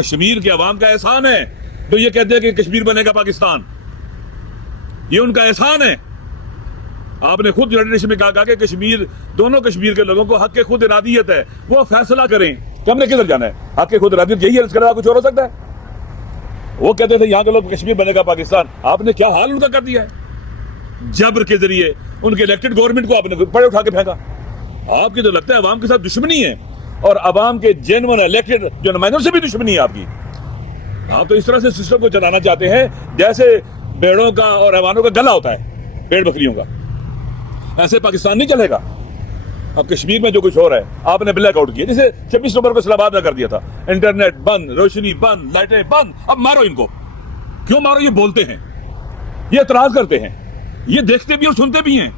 کشمیر کے عوام کا احسان ہے تو یہ کہتے ہیں کہ کشمیر بنے گا پاکستان، یہ ان کا احسان ہے۔ آپ نے خود یونائٹڈ نیشن میں کہا کہ کشمیر، دونوں کشمیر کے لوگوں کو حق خود ارادیت ہے، وہ فیصلہ کریں کہ ہم نے کدھر جانا ہے۔ حق خود ارادیت یہی ہے، اس کے علاوہ کچھ اور ہو سکتا ہے؟ وہ کہتے تھے یہاں کے لوگ کشمیر بنے گا پاکستان، آپ نے کیا حال ان کا کر دیا ہے؟ جبر کے ذریعے ان کے الیکٹڈ گورنمنٹ کو آپ نے پڑے اٹھا کے پھینکا۔ آپ کی تو لگتا ہے عوام کے ساتھ دشمنی ہے، اور عوام کے جینون الیکٹڈ جو نمائندوں سے بھی دشمنی ہے آپ کی۔ آپ تو اس طرح سے سسٹم کو چلانا چاہتے ہیں جیسے بیڑوں کا اور حیوانوں کا گلا ہوتا ہے، بیڑ بکریوں کا۔ ایسے پاکستان نہیں چلے گا۔ اب کشمیر میں جو کچھ ہو رہا ہے، آپ نے بلیک آؤٹ کیا، جسے 26 نومبر کو اسلام آباد میں کر دیا تھا، انٹرنیٹ بند، روشنی بند، لائٹیں بند۔ اب مارو ان کو، کیوں مارو؟ یہ بولتے ہیں، یہ اعتراض کرتے ہیں، یہ دیکھتے بھی اور سنتے بھی ہیں،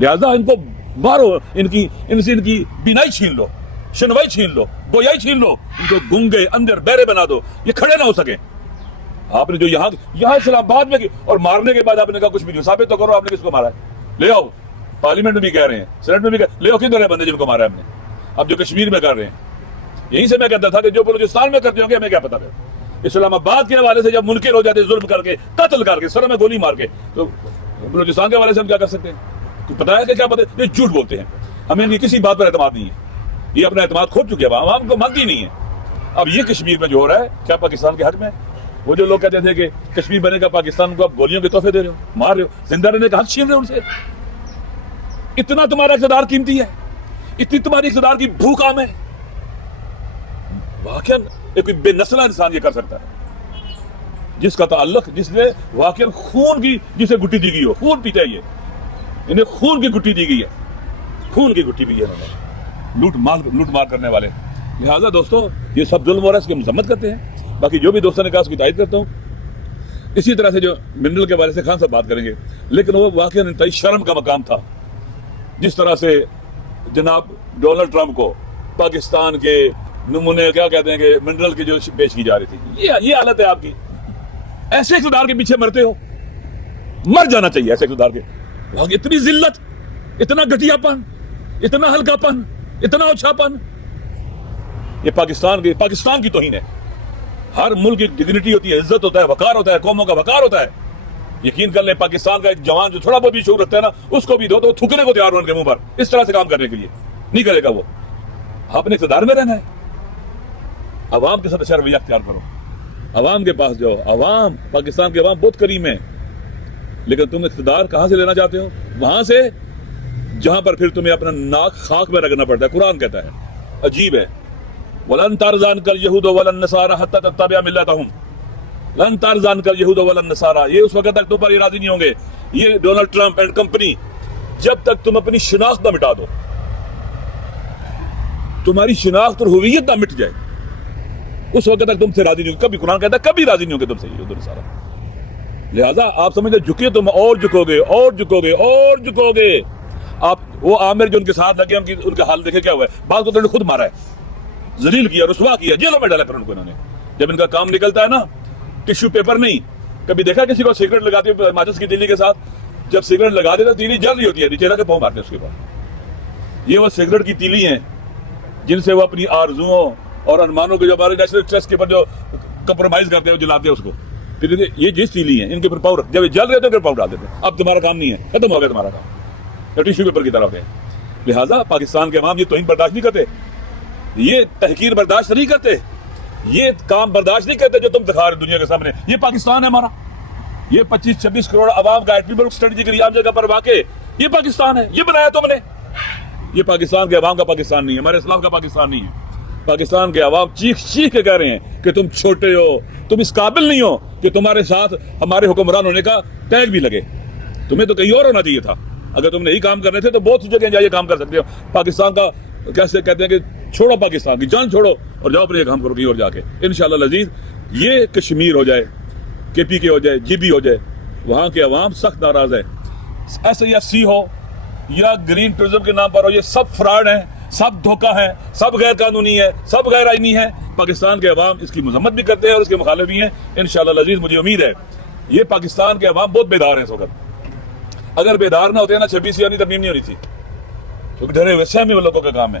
لہذا ان کو مارو، ان کی بینائی چھین لو، شنوائی چھین لو، گویائی چھین لو، ان کو گنگے اندر بہرے بنا دو، یہ کھڑے نہ ہو سکیں۔ آپ نے جو یہاں اسلام آباد میں کی، اور مارنے کے بعد آپ نے کہا کچھ بھی نہیں، ثابت تو کرو آپ نے کس کو مارا ہے، لے آؤ۔ پارلیمنٹ میں بھی کہہ رہے ہیں، سینٹ میں بھی لے آؤ، کدھر ہے بندے جن کو مارا ہے ہم نے؟ اب جو کشمیر میں کر رہے ہیں، یہیں سے میں کہتا تھا کہ جو بلوچستان میں کرتے ہوں گے ہمیں کیا پتا ہے۔ اسلام آباد کے حوالے سے جب منکر ہو جاتے ظلم کر کے، قتل کر کے، سر میں گولی مار کے، تو بلوچستان کے حوالے سے ہم کیا کر سکتے ہیں؟ پتا ہے کہ کیا پتا ہے؟ یہ جھوٹ بولتے ہیں، ہمیں ان کی کسی بات پر اعتماد نہیں ہے، یہ اپنا اعتماد کھو چکے ہیں، عوام کو مانگتی نہیں ہے۔ اب یہ کشمیر میں جو ہو رہا ہے کیا پاکستان کے حق میں؟ وہ جو لوگ کہتے تھے کہ کشمیر بنے گا پاکستان کو، آپ گولیوں کے تحفے دے رہے ہو، مار رہے ہو، زندہ رہنے کا حق چھین رہے ہو ان سے۔ اتنا تمہارا اقتدار قیمتی ہے، اتنی تمہاری اقتدار کی بھوک عام ہے، واقعاً ایک بے نسلہ انسان یہ کر سکتا ہے جس کا تعلق، جس نے واقعاً خون کی، جسے گٹی دی گئی ہو، خون پیتا ہے، یہ انہیں خون کی گٹی دی گئی ہے، خون کی گٹی بھی ہے انہوں نے، لوٹ مار کرنے والے۔ لہٰذا دوستو یہ سب ظلم ہو رہا ہے، اس کی مذمت کرتے ہیں۔ باقی جو بھی دوستوں نے کہا اس کی تائید کرتا ہوں۔ اسی طرح سے جو منرل کے بارے سے خان صاحب بات کریں گے، لیکن وہ واقعاً انتہائی شرم کا مقام تھا جس طرح سے جناب ڈونلڈ ٹرمپ کو پاکستان کے نمونے کیا کہتے ہیں کہ منرل کی جو پیش کی جا رہی تھی، یہ حالت ہے آپ کی۔ ایسے اقتدار کے پیچھے مرتے ہو، مر جانا چاہیے ایسے اقتدار کے۔ اتنی ذلت، اتنا گھٹیا پن، اتنا ہلکا پن، اتنا اوچھا پن، یہ پاکستان کی توہین ہے۔ ہر ملک کی ڈگنیٹی ہوتی ہے، عزت ہوتا ہے، وقار ہوتا ہے، قوموں کا وقار ہوتا ہے۔ یقین کر لیں پاکستان کا ایک جوان جو تھوڑا بہت بھی شعور رکھتا ہے نا، اس کو بھی دو تو تھکنے کو تیار ہو ان کے منہ پر، اس طرح سے کام کرنے کے لیے نہیں کرے گا وہ۔ آپ نے اقتدار میں رہنا ہے، عوام کے ساتھ اچھا رویہ اختیار کرو، عوام کے پاس جاؤ۔ عوام، پاکستان کے عوام بہت کریم ہیں، لیکن تم اقتدار کہاں سے لینا چاہتے ہو؟ وہاں سے جہاں پر پھر تمہیں اپنا ناک خاک میں رگڑنا پڑتا ہے۔ قرآن کہتا ہے، عجیب ہے، وَلَن تَرْضَ عَنْكَ الْيَهُودُ وَلَا النَّصَارَىٰ حَتَّىٰ تَتَّبِعَ مِلَّتَهُمْ لَن تَرْضَ عَنْكَ الْيَهُودُ وَلَا النَّصَارَىٰ، یہ اس وقت تک تم پر یہ راضی نہیں ہوں گے، یہ ڈونلڈ ٹرمپ اینڈ کمپنی، جب تک تم اپنی شناخت نہ مٹا دو، تمہاری شناخت اور ہویت نہ مٹ جائے، اس وقت تک تم سے راضی نہیں ہوں گے۔ کبھی قرآن کہتا ہے کبھی راضی نہیں ہوں گے تم سے یہ ادھر سارا۔ لہٰذا آپ سمجھتے جھکے تم اور جھکو گے اور جھکو گے اور جھکو گے۔ آپ وہ عامر جو ان کے ساتھ لگے، ان کا حال دیکھے کیا ہوا ہے، بعض کو تو خود مارا ہے، ذلیل کیا، رسوا کیا، جیلوں میں ڈالا پھر ان کو انہوں نے۔ جب ان کا کام نکلتا ہے نا، ٹشو پیپر نہیں، کبھی دیکھا کسی کو سگریٹ لگاتے ہوئے ماچس کی تیلی کے ساتھ، جب سگریٹ لگا دیتا تیلی جل رہی ہوتی ہے، نیچے رکھ کے پاؤں مارتے اس کے بعد۔ یہ وہ سگریٹ کی تیلی ہیں جن سے وہ اپنی آرزوؤں اور ارمانوں کے جو ہمارے نیشنل انٹرسٹ کے اوپر جو کمپرومائز کرتے ہیں، جلاتے ہیں اس کو، پھر یہ جس تیلی ہیں ان کے اوپر پاؤں جب یہ جل رہے تھے پھر پاؤں ڈال دیتے ہیں۔ اب تمہارا کام نہیں ہے، ختم ہو گیا تمہارا کام، ٹشو پیپر کی طرف ہے۔ لہٰذا پاکستان کے عوام یہ توہین برداشت نہیں کرتے، یہ تحقیر برداشت نہیں کرتے، یہ کام برداشت نہیں کرتے جو تم دکھا رہے دنیا کے سامنے۔ یہ پاکستان ہے ہمارا، یہ 25-26 کروڑ عوام کا ایٹمی ملک اسٹریٹجیکلی عام جگہ پر واقع، یہ پاکستان ہے، یہ بنایا تم نے۔ یہ پاکستان کے عوام کا پاکستان نہیں ہے، ہمارے اسلام کا پاکستان نہیں ہے۔ پاکستان کے عوام چیخ چیخ کے کہہ رہے ہیں کہ تم چھوٹے ہو، تم اس قابل نہیں ہو کہ تمہارے ساتھ ہمارے حکمران ہونے کا ٹیگ بھی لگے، تمہیں تو کہیں اور ہونا چاہیے تھا۔ اگر تم نہیں کام کرنے تھے تو بہت سی جگہ جائیے کام کر سکتے ہو۔ پاکستان کا کیسے کہتے ہیں کہ چھوڑو پاکستان کی جان چھوڑو اور جاؤ اپنے کام کرو کہیں اور جا کے۔ انشاءاللہ العزیز یہ کشمیر ہو جائے، کے پی کے ہو جائے، جی بی ہو جائے، وہاں کے عوام سخت ناراض ہے۔ SAFC ہو یا گرین ٹورزم کے نام پر ہو، یہ سب فراڈ ہیں، سب دھوکہ ہے، سب غیر قانونی ہے، سب غیر آئینی ہے۔ پاکستان کے عوام اس کی مذمت بھی کرتے ہیں اور اس کے مخالف بھی ہیں۔ انشاءاللہ العزیز مجھے امید ہے یہ پاکستان کے عوام بہت بیدار ہیں اس وقت۔ اگر بیدار نہ ہوتے ہیں نا 26 یعنی ترمیم نہیں ہونی تھی، کیونکہ ڈرے ہوئے سہمی لوگوں کا کام ہے۔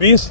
20